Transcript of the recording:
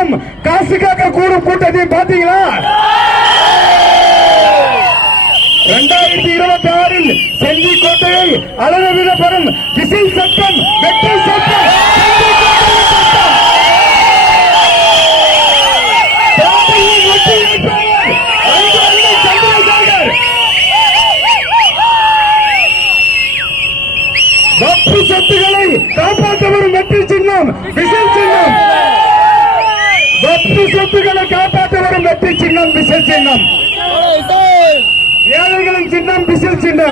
கூட்டத்தையும் காசுக்காக கூடும் கூட்டத்தையும் பாத்தீங்களா? 2026 செஞ்சிக்கோட்டையை அளவிடப்படும் விசில் சட்டம், வெற்றி சட்டம், வக்ஃபு சொத்துக்களை காப்பாற்ற வரும் வெற்றி சின்னம் விசில் சின்னம். வக்ஃபு சொத்துக்களை காப்பாற்ற வரும் வெற்றி சின்னம் விசில் சின்னம். ஏழைகளின் சின்னம் விசில் சின்னம்.